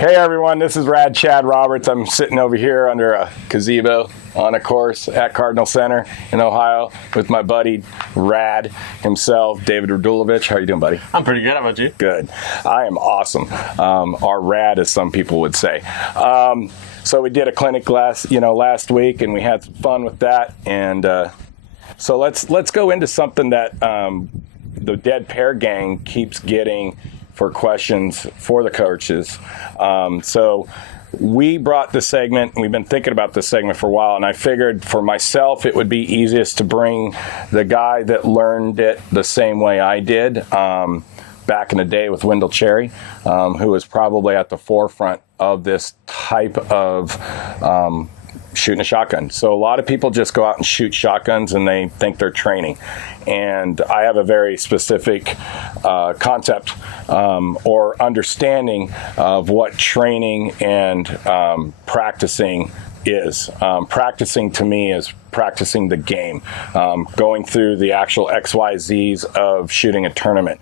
Hey everyone, this is Rad Chad Roberts. I'm sitting over here under a gazebo on a course at Cardinal Center in Ohio with my buddy Rad himself, David Radulovich. How are you doing, buddy? I'm pretty good. How about you? Good. I am awesome. Or rad, as some people would say. So we did a clinic last week, and we had some fun with that. And so let's go into something that the Dead Pair gang keeps getting for questions for the coaches. So we brought the segment, and we've been thinking about this segment for a while, and I figured for myself it would be easiest to bring the guy that learned it the same way I did back in the day with Wendell Cherry, who was probably at the forefront of this type of shooting a shotgun. So a lot of people just go out and shoot shotguns and they think they're training. And I have a very specific concept or understanding of what training and practicing is. Practicing to me is practicing the game, going through the actual XYZs of shooting a tournament.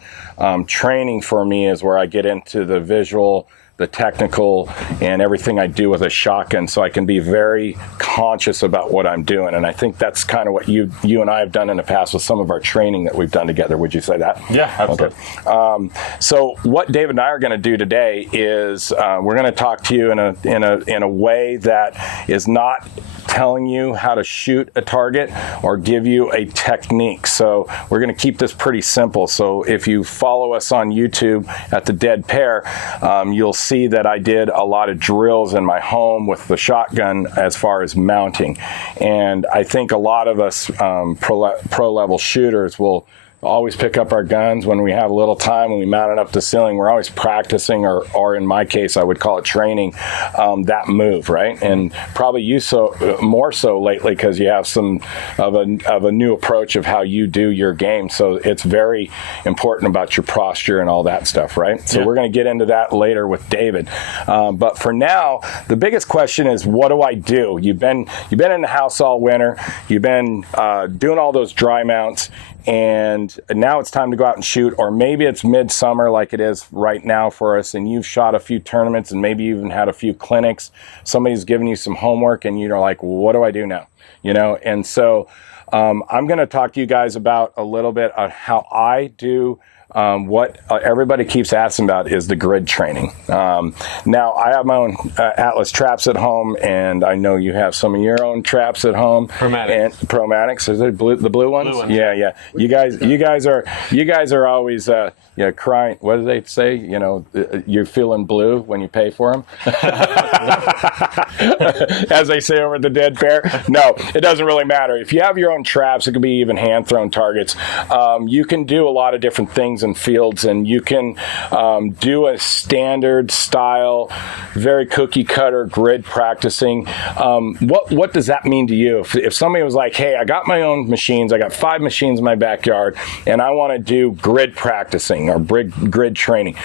Training for me is where I get into the visual, the technical, and everything I do with a shotgun, so I can be very conscious about what I'm doing. And I think that's kind of what you and I have done in the past with some of our training that we've done together. Would you say that? Yeah, absolutely. Okay. So what David and I are going to do today is we're going to talk to you in a way that is not telling you how to shoot a target or give you a technique. So we're going to keep this pretty simple. So if you follow us on YouTube at the Dead Pair, you'll see that I did a lot of drills in my home with the shotgun as far as mounting. And I think a lot of us pro level shooters will always pick up our guns when we have a little time and we mount it up the ceiling. We're always practicing, or in my case, I would call it training, that move, right? And probably you more so lately because you have some of a new approach of how you do your game. So it's very important about your posture and all that stuff, right? So we're going to get into that later with David. But for now, the biggest question is, what do I do? You've been in the house all winter. You've been doing all those dry mounts. And now it's time to go out and shoot, or maybe it's midsummer like it is right now for us, and you've shot a few tournaments and maybe even had a few clinics. Somebody's given you some homework and you're like, well, what do I do now? And so I'm going to talk to you guys about a little bit of how I do what everybody keeps asking about is the grid training. Now, I have my own Atlas traps at home, and I know you have some of your own traps at home. Promatics. Is it the blue ones? Blue ones. Yeah. You guys are always crying. What do they say? You're feeling blue when you pay for them, as they say over at the Dead Pair. No, it doesn't really matter. If you have your own traps, it could be even hand-thrown targets. You can do a lot of different things in fields, and you can do a standard style, very cookie cutter grid practicing. What does that mean to you? If somebody was like, hey, I got my own machines, I got 5 machines in my backyard, and I want to do grid practicing or grid training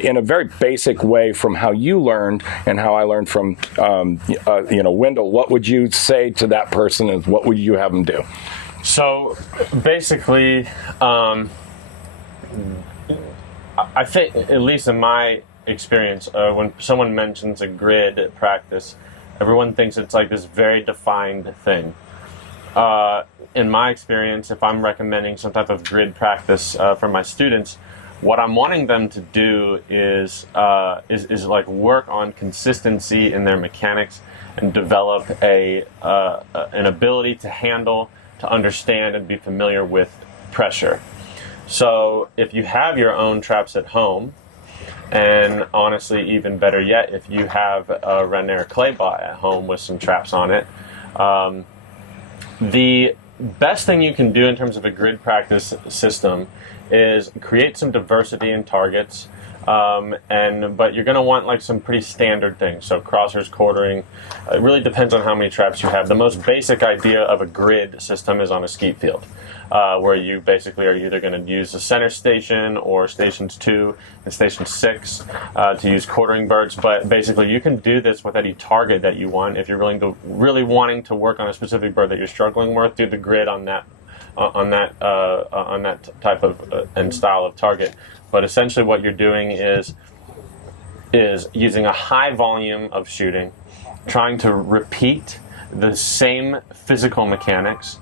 in a very basic way from how you learned and how I learned from Wendell, what would you say to that person, and what would you have them do? So basically, I think, at least in my experience, when someone mentions a grid practice, everyone thinks it's like this very defined thing. In my experience, if I'm recommending some type of grid practice for my students, what I'm wanting them to do is like work on consistency in their mechanics and develop an ability to handle, to understand, and be familiar with pressure. So if you have your own traps at home And honestly, even better yet, if you have a Renner clay bot at home with some traps on it, the best thing you can do in terms of a grid practice system is create some diversity in targets. But you're going to want like some pretty standard things. So crossers, quartering, it really depends on how many traps you have. The most basic idea of a grid system is on a skeet field, where you basically are either going to use the center station or stations 2 and station 6 to use quartering birds. But basically you can do this with any target that you want. If you're really wanting to work on a specific bird that you're struggling with, do the grid on that type of and style of target. But essentially what you're doing is using a high volume of shooting, trying to repeat the same physical mechanics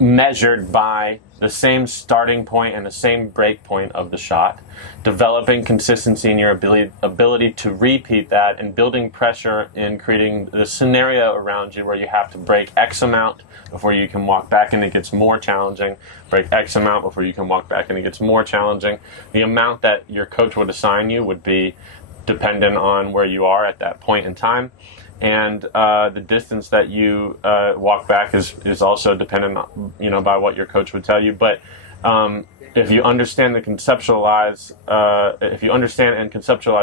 measured by the same starting point and the same break point of the shot, developing consistency in your ability to repeat that, and building pressure in creating the scenario around you where you have to break X amount before you can walk back and it gets more challenging, break X amount before you can walk back and it gets more challenging. The amount that your coach would assign you would be dependent on where you are at that point in time. And the distance that you walk back is also dependent on, by what your coach would tell you. But if you understand and conceptualize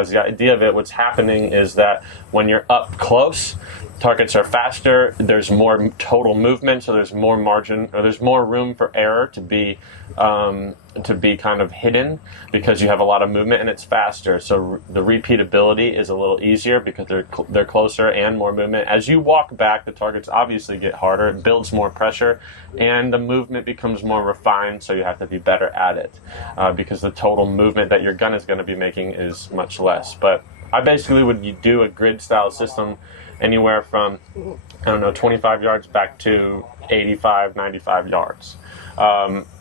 the idea of it, what's happening is that when you're up close, targets are faster, there's more total movement, so there's more margin, or there's more room for error to be kind of hidden because you have a lot of movement and it's faster. So the repeatability is a little easier because they're closer and more movement. As you walk back, the targets obviously get harder, it builds more pressure, and the movement becomes more refined, so you have to be better at it because the total movement that your gun is going to be making is much less. But I basically would do a grid style system anywhere from, 25 yards back to 85, 95 yards.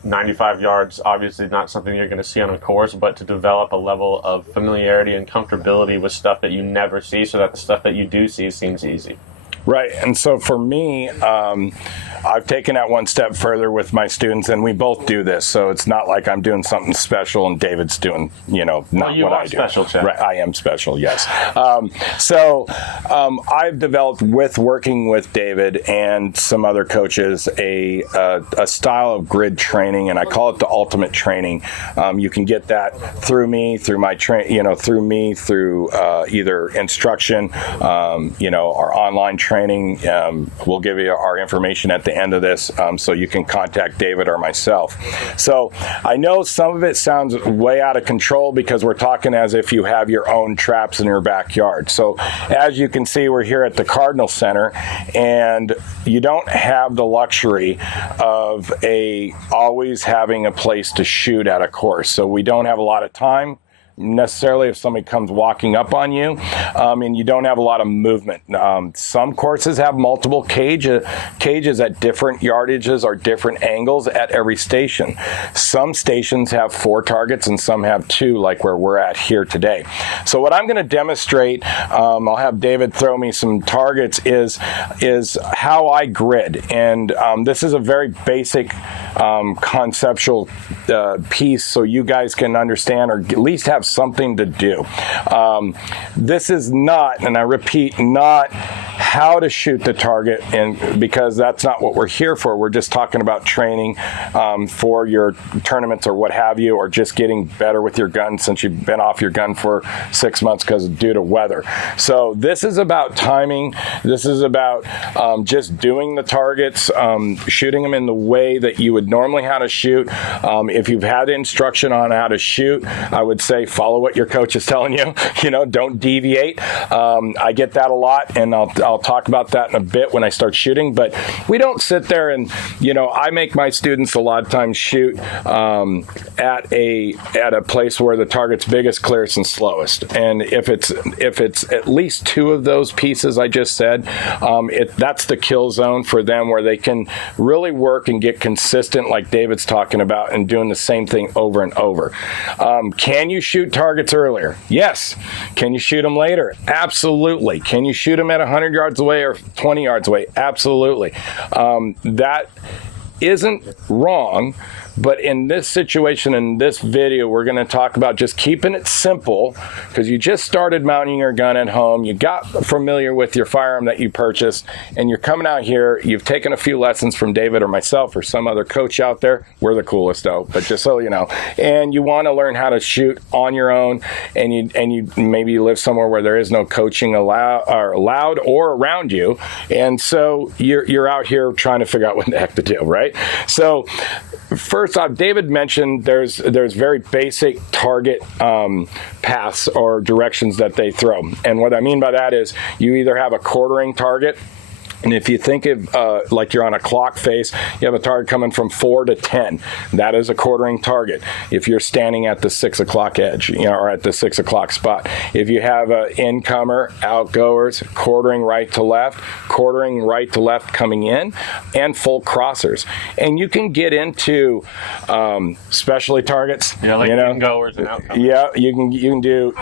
95 yards, obviously not something you're going to see on a course, but to develop a level of familiarity and comfortability with stuff that you never see, so that the stuff that you do see seems easy. Right, and so for me, I've taken that one step further with my students, and we both do this. So it's not like I'm doing something special and David's doing, not what I do. Special, Chad. Right, I am special, yes. I've developed, with working with David and some other coaches, a style of grid training, and I call it the ultimate training. You can get that through me, through either instruction, our online training. We'll give you our information at the end of this, so you can contact David or myself. So I know some of it sounds way out of control because we're talking as if you have your own traps in your backyard. So as you can see, we're here at the Cardinal Center, and you don't have the luxury of always having a place to shoot at a course. So we don't have a lot of time necessarily if somebody comes walking up on you, and you don't have a lot of movement. Some courses have multiple cages at different yardages or different angles at every station. Some stations have 4 targets and some have 2, like where we're at here today. So what I'm going to demonstrate, I'll have David throw me some targets, is how I grid. And this is a very basic conceptual piece, so you guys can understand or at least have something to do. This is not, and I repeat, not how to shoot the target, and because that's not what we're here for. We're just talking about training for your tournaments or what have you, or just getting better with your gun since you've been off your gun for 6 months due to weather. So this is about timing. This is about just doing the targets, shooting them in the way that you would normally how to shoot. If you've had instruction on how to shoot, I would say follow what your coach is telling you. Don't deviate. I get that a lot, and I'll talk about that in a bit when I start shooting. But we don't sit there and I make my students a lot of times shoot at a place where the target's biggest, clearest, and slowest. And if it's at least 2 of those pieces I just said, that's the kill zone for them, where they can really work and get consistent, like David's talking about, and doing the same thing over and over. Can you shoot targets earlier? Yes. Can you shoot them later? Absolutely. Can you shoot them at 100 yards away or 20 yards away? Absolutely. That isn't wrong, But in this situation, in this video, we're going to talk about just keeping it simple, because you just started mounting your gun at home, you got familiar with your firearm that you purchased, and you're coming out here, you've taken a few lessons from David or myself or some other coach out there. We're the coolest though, but just so you know. And you want to learn how to shoot on your own, and you maybe you live somewhere where there is no coaching allowed or around you, and so you're out here trying to figure out what the heck to do, right? So first off, David mentioned there's very basic target paths or directions that they throw, and what I mean by that is you either have a quartering target. And if you think of like you're on a clock face, you have a target coming from 4 to 10. That is a quartering target. If you're standing at the 6 o'clock edge, or at the 6 o'clock spot. If you have an incomer, outgoers, quartering right to left coming in, and full crossers. And you can get into specialty targets. Yeah, like ingoers and outcomers. Yeah, you can do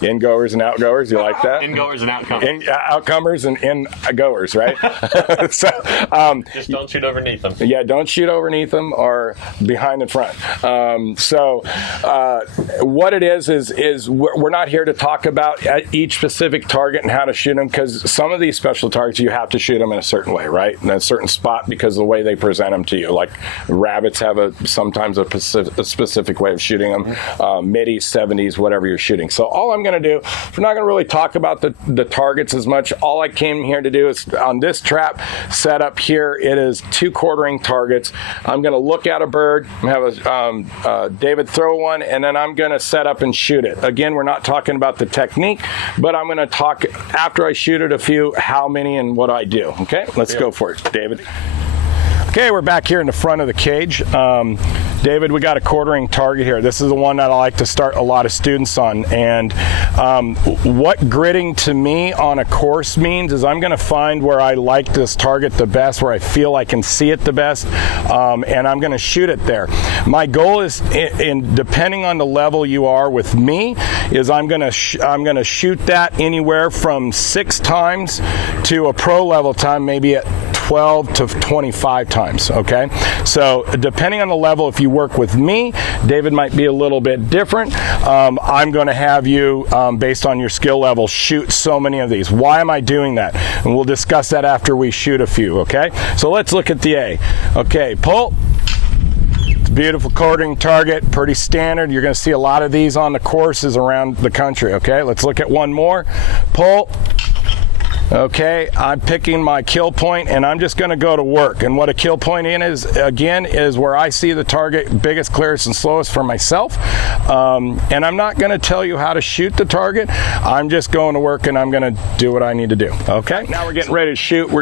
ingoers and outgoers. You like that? Ingoers and outcomers. Outcomers and in-goers, right? So just don't shoot underneath them. Yeah, don't shoot underneath them or behind and front. What it is we're not here to talk about each specific target and how to shoot them, because some of these special targets you have to shoot them in a certain way, right? In a certain spot, because of the way they present them to you. Like rabbits have sometimes a specific way of shooting them, middies, 70s, whatever you're shooting. So all I'm going to do, we're not going to really talk about the targets as much. All I came here to do is on this trap setup here, it is 2 quartering targets. I'm going to look at a bird, have David throw one, and then I'm going to set up and shoot it. Again, we're not talking about the technique, but I'm going to talk after I shoot it a few, how many and what I do. Okay, let's go for it, David. Okay, we're back here in the front of the cage. David, we got a quartering target here. This is the one that I like to start a lot of students on. And what gridding to me on a course means is I'm going to find where I like this target the best, where I feel I can see it the best, and I'm going to shoot it there. My goal is, depending on the level you are with me, is I'm going to shoot that anywhere from 6 times to a pro level time, maybe at 12 to 25 times, okay? So depending on the level, if you work with me, David might be a little bit different. I'm going to have you, based on your skill level, shoot so many of these. Why am I doing that? And we'll discuss that after we shoot a few, okay? So let's look at the A. Okay, pull. It's a beautiful quartering target, pretty standard. You're going to see a lot of these on the courses around the country, okay? Let's look at one more. Pull. Okay, I'm picking my kill point, and I'm just going to go to work. And what a kill point is, again, is where I see the target biggest, clearest, and slowest for myself. And I'm not going to tell you how to shoot the target. I'm just going to work, and I'm going to do what I need to do. Okay, now we're getting ready to shoot. I'm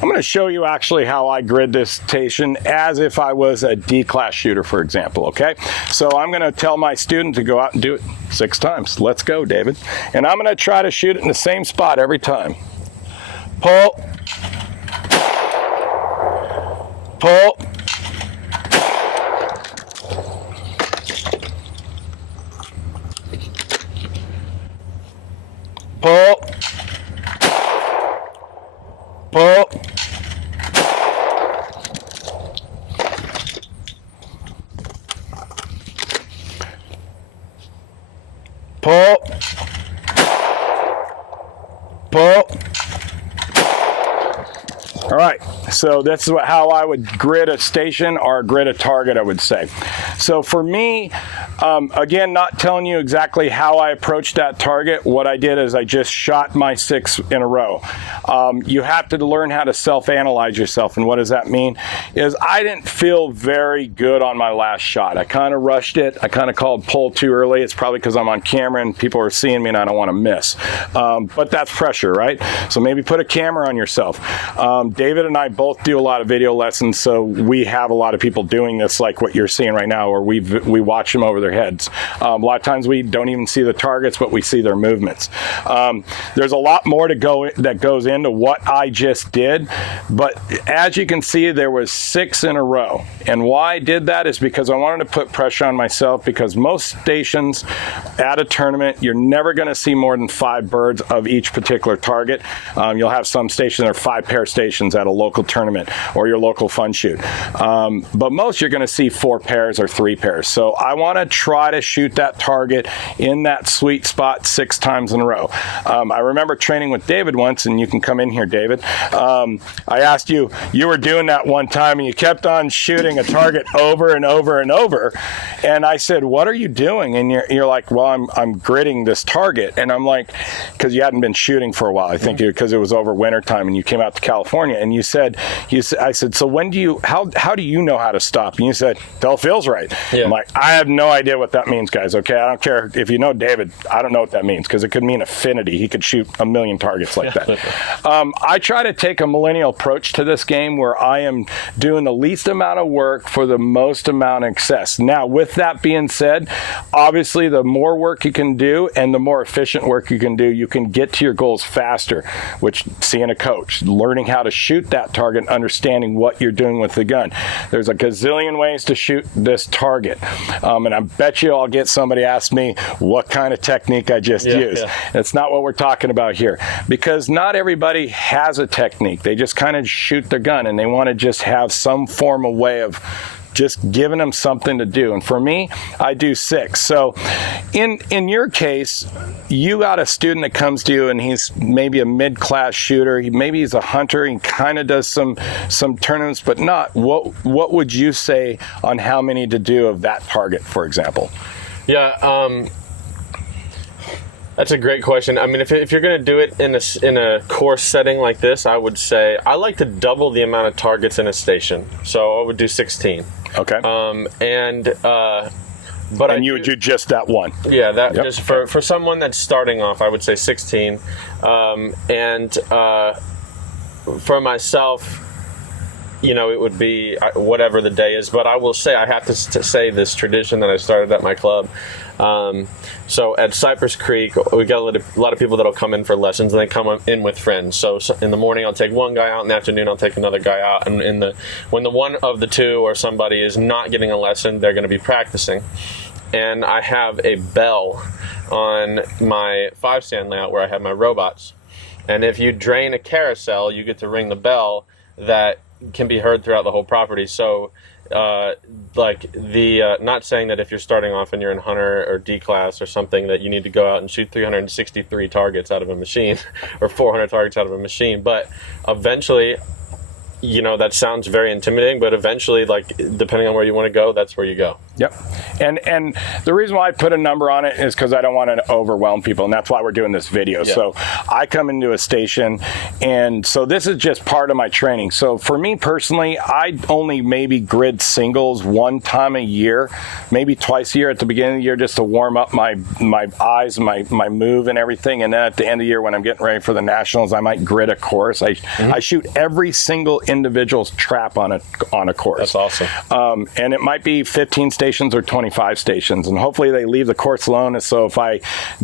going to show you actually how I grid this station as if I was a D-class shooter, for example. Okay, so I'm going to tell my student to go out and do it 6 times. Let's go, David. And I'm going to try to shoot it in the same spot every time. Pull, pull, pull, pull, pull, pull. All right, so this is how I would grid a station or grid a target, I would say. So for me, again, not telling you exactly how I approached that target. What I did is I just shot my 6 in a row. You have to learn how to self-analyze yourself, and what does that mean? Is I didn't feel very good on my last shot. I kind of rushed it. I kind of called pull too early. It's probably because I'm on camera and people are seeing me and I don't want to miss. But that's pressure, right? So maybe put a camera on yourself. David and I both do a lot of video lessons, so we have a lot of people doing this like what you're seeing right now, or we watch them over their heads. A lot of times we don't even see the targets, but we see their movements. There's a lot more that goes into what I just did, but as you can see, there was 6 in a row. And why I did that is because I wanted to put pressure on myself, because most stations at a tournament, you're never going to see more than 5 birds of each particular target. You'll have some stations that are 5 pair stations stations at a local tournament or your local fun shoot. But most you're going to see 4 pairs or 3 pairs. So I want to try to shoot that target in that sweet spot 6 times in a row. I remember training with David once, and you can come in here, David. I asked you were doing that one time, and you kept on shooting a target over and over and over. And I said, what are you doing? And you're like, well, I'm gridding this target. And I'm like, because you hadn't been shooting for a while, I think, because it was over winter time, and you came out to California, and I said, so how do you know how to stop? And you said, till it feels right. Yeah. I'm like, I have no idea what that means, guys. Okay, I don't care if you know David. I don't know what that means, because it could mean affinity. He could shoot a million targets like that. I try to take a millennial approach to this game where I am doing the least amount of work for the most amount of success. Now, with that being said, obviously the more work you can do and the more efficient work you can do, you can get to your goals faster, which seeing a coach, learning how to shoot that target, understanding what you're doing with the gun. There's a gazillion ways to shoot this target. And I bet you I'll get somebody ask me what kind of technique I just used. Yeah. That's not what we're talking about here, because not everybody has a technique. They just kind of shoot their gun, and they want to just have some form of way of just giving them something to do. And for me, I do 6. So in your case, you got a student that comes to you, and he's maybe a mid-class shooter. Maybe he's a hunter. He kind of does some tournaments, but not. What would you say on how many to do of that target, for example? Yeah, that's a great question. I mean, if you're going to do it in a course setting like this, I would say I like to double the amount of targets in a station. So I would do 16. Okay. But you would do just that one. Yeah, just for someone that's starting off, I would say 16. For myself, it would be whatever the day is. But I will say, I have to say this tradition that I started at my club. So at Cypress Creek, we got a lot of people that'll come in for lessons, and they come in with friends. So in the morning, I'll take one guy out. In the afternoon, I'll take another guy out. And when the one of the two or somebody is not getting a lesson, they're going to be practicing. And I have a bell on my 5-stand layout where I have my robots. And if you drain a carousel, you get to ring the bell that can be heard throughout the whole property. So not saying that if you're starting off and you're in Hunter or D class or something that you need to go out and shoot 363 targets out of a machine or 400 targets out of a machine, but eventually, that sounds very intimidating, but eventually, depending on where you want to go, that's where you go. Yep. And the reason why I put a number on it is because I don't want to overwhelm people, and that's why we're doing this video. Yeah. So I come into a station, and so this is just part of my training. So for me personally, I only maybe grid singles one time a year, maybe twice a year at the beginning of the year, just to warm up my eyes, my move and everything. And then at the end of the year, when I'm getting ready for the Nationals, I might grid a course. I shoot every single individual's trap on a course. That's awesome. And it might be 15 stations or 25 stations, and hopefully they leave the course alone. So if I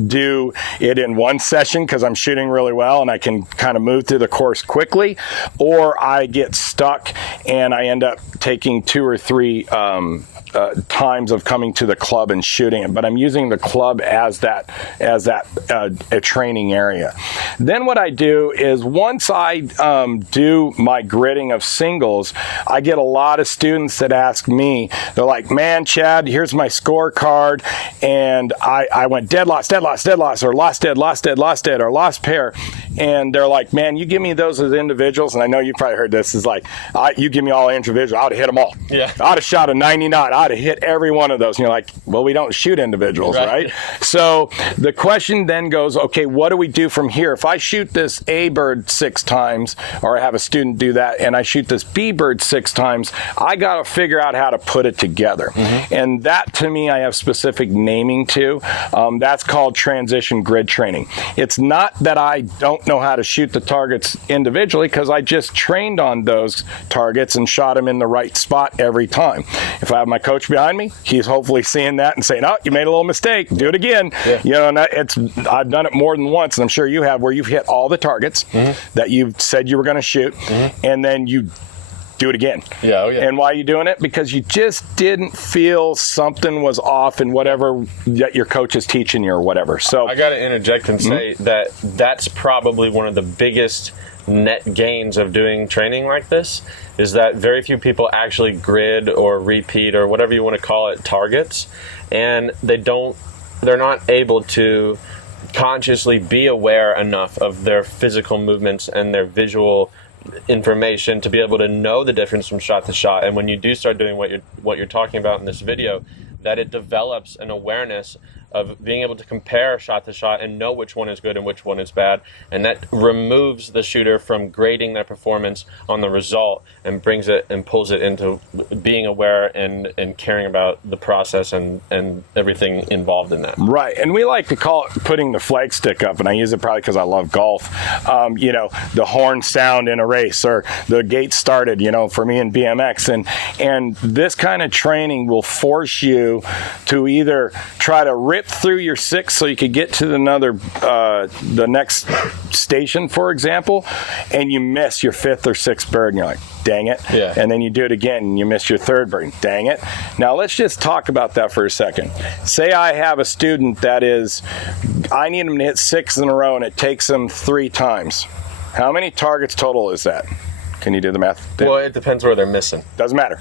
do it in one session because I'm shooting really well and I can kind of move through the course quickly, or I get stuck and I end up taking 2 or 3 times of coming to the club and shooting it, but I'm using the club as a training area. Then what I do is once I do my gridding of singles, I get a lot of students that ask me, they're like, man, Chad, here's my scorecard, and I went dead lost, or lost dead, or lost pair, and they're like, man, you give me those as individuals, and I know you probably heard this, is like, you give me all individuals, I would have hit them all. Yeah. I would have shot a 99, I'd have hit every one of those. And you're like, well, we don't shoot individuals, right? So the question then goes, okay, what do we do from here? If I shoot this A bird 6 times, or I have a student do that, and I shoot this B bird 6 times, I got to figure out how to put it together. And that, to me, I have specific naming to. That's called transition grid training. It's not that I don't know how to shoot the targets individually, because I just trained on those targets and shot them in the right spot every time. If I have my coach behind me, he's hopefully seeing that and saying, oh, you made a little mistake, do it again. Yeah. And I've done it more than once, and I'm sure you have, where you've hit all the targets that you said you were going to shoot, and then you do it again. Yeah, oh yeah. And why are you doing it? Because you just didn't feel something was off in whatever that your coach is teaching you or whatever. So I got to interject and say that that's probably one of the biggest net gains of doing training like this, is that very few people actually grid or repeat or whatever you want to call it targets, and they're not able to consciously be aware enough of their physical movements and their visual information to be able to know the difference from shot to shot. And when you do start doing what you're talking about in this video, that it develops an awareness of being able to compare shot to shot and know which one is good and which one is bad. And that removes the shooter from grading their performance on the result and brings it and pulls it into being aware and caring about the process and everything involved in that. Right. And we like to call it putting the flag stick up, and I use it probably because I love golf. The horn sound in a race, or the gate started, for me in BMX. And this kind of training will force you to either try to rip through your 6 so you could get to the next station, for example, and you miss your 5th or 6th bird, and you're like, dang it. Yeah. And then you do it again and you miss your 3rd bird, dang it. Now let's just talk about that for a second. Say I have a student I need him to hit 6 in a row and it takes him 3 times. How many targets total is that? Can you do the math? Well, it depends where they're missing. Doesn't matter.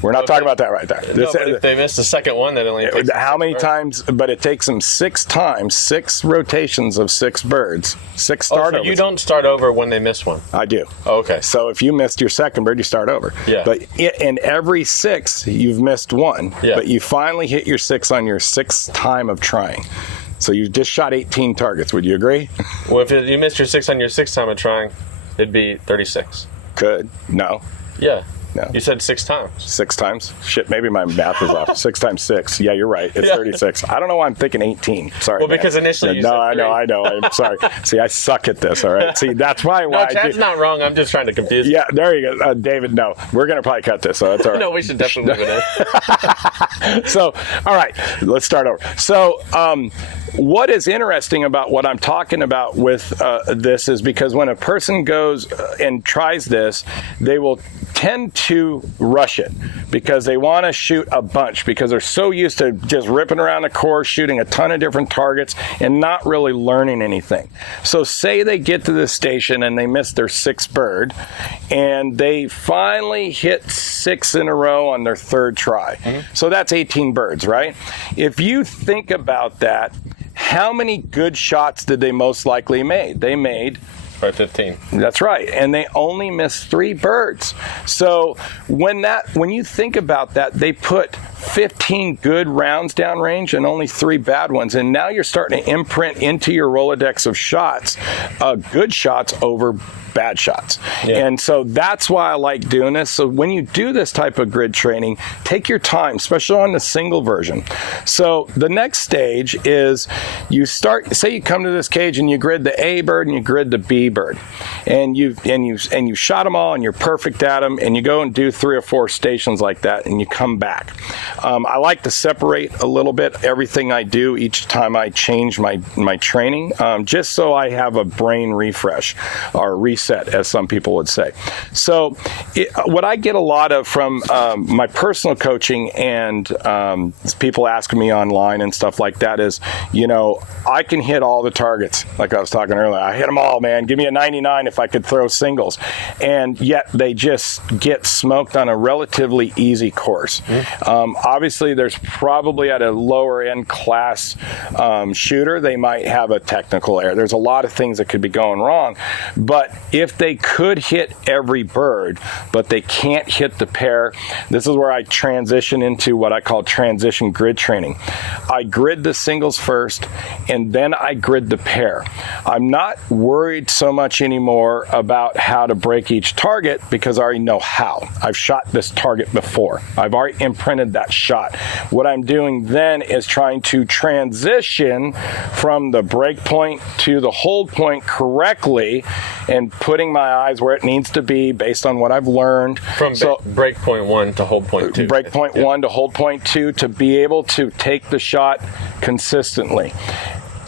We're not talking about that right there. No, but if they miss the second one, that only takes how many times? But it takes them 6 times, 6 rotations of 6 birds, 6 start overs. So you don't start over when they miss one? I do. Oh, okay. So if you missed your 2nd bird, you start over. Yeah. But in every 6, you've missed 1. Yeah. But you finally hit your 6 on your 6th time of trying. So you just shot 18 targets. Would you agree? Well, if you missed your 6 on your 6th time of trying, it'd be 36. Could. No. Yeah. No. You said 6 times. 6 times? Shit, maybe my math is off. 6 times 6. Yeah, you're right. It's 36. I don't know why I'm thinking 18. Sorry. Well, because initially you said 3. I know. I'm sorry. See, I suck at this, all right? See, that's why Chad's not wrong. I'm just trying to confuse you. Yeah, there you go. David, no. We're going to probably cut this, so that's all right. No, we should definitely leave it in. So, all right, let's start over. So, what is interesting about what I'm talking about with this is because when a person goes and tries this, they will tend to rush it because they want to shoot a bunch because they're so used to just ripping around the course, shooting a ton of different targets and not really learning anything. So say they get to this station and they miss their 6th bird and they finally hit 6 in a row on their 3rd try. Mm-hmm. So that's 18 birds, right? If you think about that, how many good shots did they most likely made? They made By 15. That's right. And they only missed 3 birds. So when you think about that, they put 15 good rounds downrange and only 3 bad ones. And now you're starting to imprint into your Rolodex of shots, good shots over bad shots. Yeah. And so that's why I like doing this. So when you do this type of grid training, take your time, especially on the single version. So the next stage is you say you come to this cage and you grid the A bird and you grid the B bird. And you shot them all and you're perfect at them and you go and do 3 or 4 stations like that and you come back. I like to separate a little bit everything I do each time I change my training, just so I have a brain refresh or reset, as some people would say. So what I get a lot of from my personal coaching and people asking me online and stuff like that is, I can hit all the targets. Like I was talking earlier, I hit them all, man. Give me a 99 if I could throw singles. And yet they just get smoked on a relatively easy course. Mm-hmm. Obviously, there's probably at a lower end class shooter, they might have a technical error. There's a lot of things that could be going wrong. But if they could hit every bird, but they can't hit the pair, this is where I transition into what I call transition grid training. I grid the singles first, and then I grid the pair. I'm not worried so much anymore about how to break each target because I already know how. I've shot this target before. I've already imprinted that shot. What I'm doing then is trying to transition from the break point to the hold point correctly and putting my eyes where it needs to be based on what I've learned. From break point 1 to hold point 2. Break point 1 to hold point 2 to be able to take the shot consistently.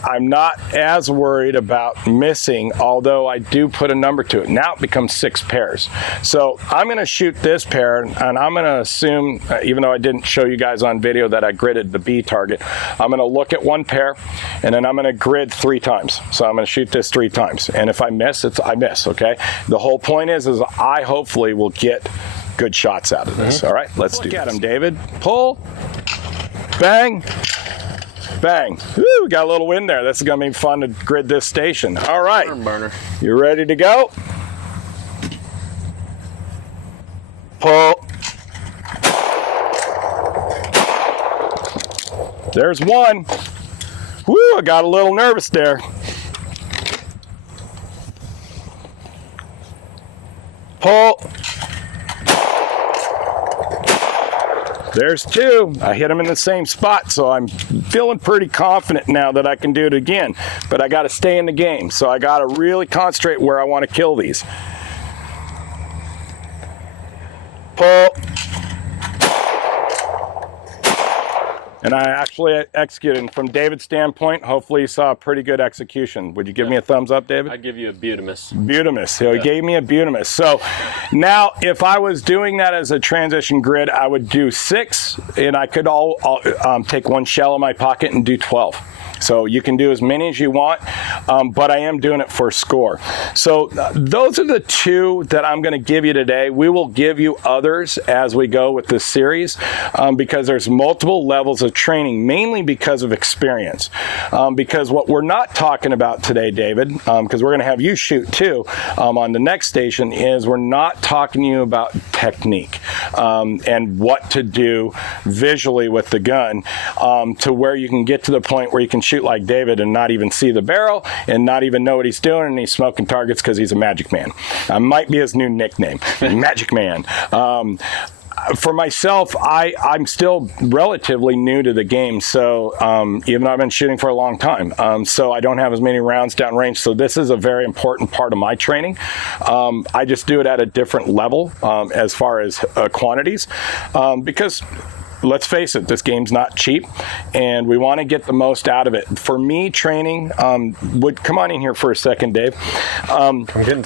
I'm not as worried about missing, although I do put a number to it. Now it becomes 6 pairs. So I'm going to shoot this pair, and I'm going to assume, even though I didn't show you guys on video that I gridded the B target, I'm going to look at 1 pair, and then I'm going to grid 3 times. So I'm going to shoot this 3 times. And if I miss, I miss, okay? The whole point is I hopefully will get good shots out of this. All right, let's look at them, David. Pull, bang, bang. Woo, we got a little wind there. This is going to be fun to grid this station. All right, Burner. You ready to go? Pull. There's 1. Woo, I got a little nervous there. Pull. There's 2. I hit them in the same spot, so I'm feeling pretty confident now that I can do it again. But I got to stay in the game, so I got to really concentrate where I want to kill these. Pull. And I actually executed. From David's standpoint, hopefully you saw a pretty good execution. Would you give me a thumbs up, David? I'd give you a Butamus. Butamus. So he gave me a Butamus. So now, if I was doing that as a transition grid, I would do 6, and I could take 1 shell in my pocket and do 12. So you can do as many as you want, but I am doing it for score. So those are the 2 that I'm going to give you today. We will give you others as we go with this series because there's multiple levels of training, mainly because of experience. Because what we're not talking about today, David, because we're going to have you shoot too on the next station, is we're not talking to you about technique and what to do visually with the gun to where you can get to the point where you can shoot like David and not even see the barrel and not even know what he's doing, and he's smoking targets because he's a magic man. Might be his new nickname, Magic Man. For myself, I'm still relatively new to the game, so even though I've been shooting for a long time, so I don't have as many rounds downrange, so this is a very important part of my training. I just do it at a different level as far as quantities, because let's face it, this game's not cheap, and we want to get the most out of it. For me, training, come on in here for a second, Dave.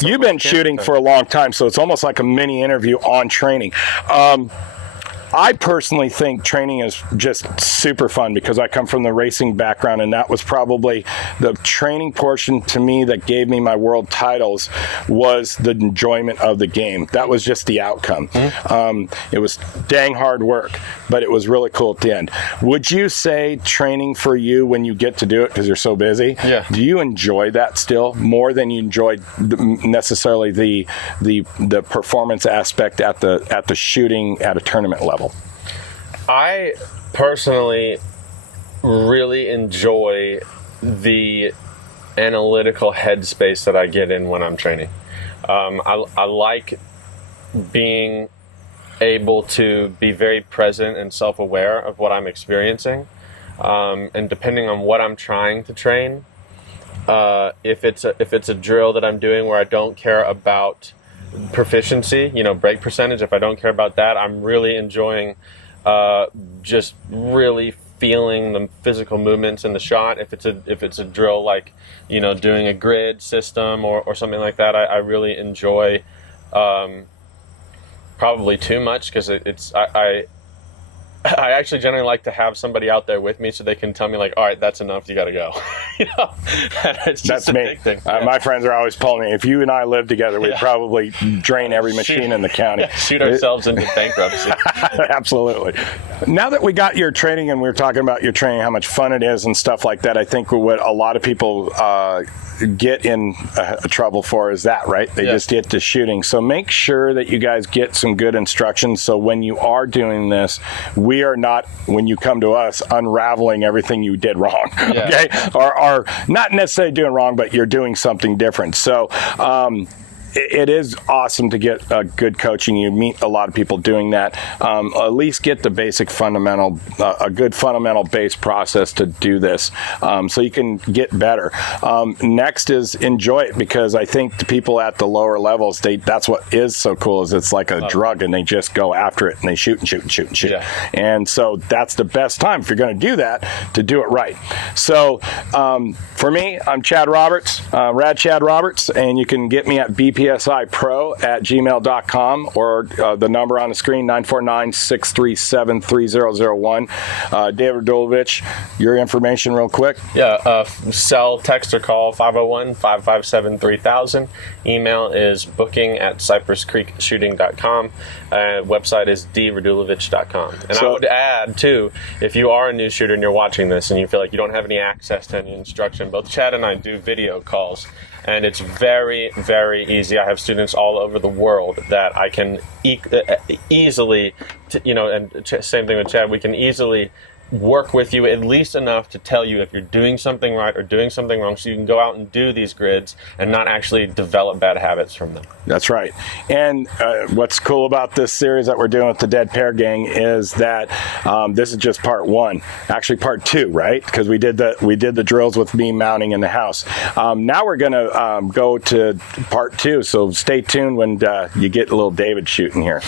You've been shooting for a long time, so it's almost like a mini interview on training. I personally think training is just super fun because I come from the racing background, and that was probably the training portion to me that gave me my world titles was the enjoyment of the game. That was just the outcome. It was dang hard work, but it was really cool at the end. Would you say training for you, when you get to do it because you're so busy, do you enjoy that still more than you enjoyed necessarily the performance aspect at the shooting at a tournament level? I personally really enjoy the analytical headspace that I get in when I'm training. I like being able to be very present and self-aware of what I'm experiencing, and depending on what I'm trying to train, if it's a drill that I'm doing where I don't care about proficiency, break percentage, if I don't care about that, I'm really enjoying just really feeling the physical movements in the shot. If it's a drill like doing a grid system or something like that, I really enjoy, probably too much, because I actually generally like to have somebody out there with me so they can tell me, like, all right, that's enough, you got to go. It's just that's me. Big thing. My friends are always pulling me. If you and I lived together, we'd probably drain every machine in the county. Shoot ourselves into bankruptcy. Absolutely. Now that we got your training and we were talking about your training, how much fun it is and stuff like that, I think what a lot of people get in trouble for is that, right? They just get to shooting. So make sure that you guys get some good instructions, so when you are doing this, we are not, when you come to us, unraveling everything you did wrong, okay? Or not necessarily doing wrong, but you're doing something different. So it is awesome to get good coaching. You meet a lot of people doing that. At least get the basic fundamental, a good fundamental base process to do this, so you can get better. Next is enjoy it, because I think the people at the lower levels, that's what is so cool, is it's like a drug, and they just go after it and they shoot and shoot and shoot and shoot. Yeah. And so that's the best time, if you're going to do that, to do it right. So for me, I'm Chad Roberts, Rad Chad Roberts, and you can get me at bpsipro@gmail.com, or the number on the screen, 949-637-3001. David Radulovich, your information real quick. Yeah, cell, text, or call 501-557-3000. Email is booking@cypresscreekshooting.com. Website is dradulovich.com. And I would add, too, if you are a new shooter and you're watching this and you feel like you don't have any access to any instruction, both Chad and I do video calls, and it's very, very easy. I have students all over the world that I can easily, and same thing with Chad, we can easily work with you at least enough to tell you if you're doing something right or doing something wrong, so you can go out and do these grids and not actually develop bad habits from them. That's right. And what's cool about this series that we're doing with the Dead Pair Gang is that this is just part one, actually part two, right? Because we did the drills with me mounting in the house. Now we're going to go to part two, so stay tuned when you get a little David shooting here.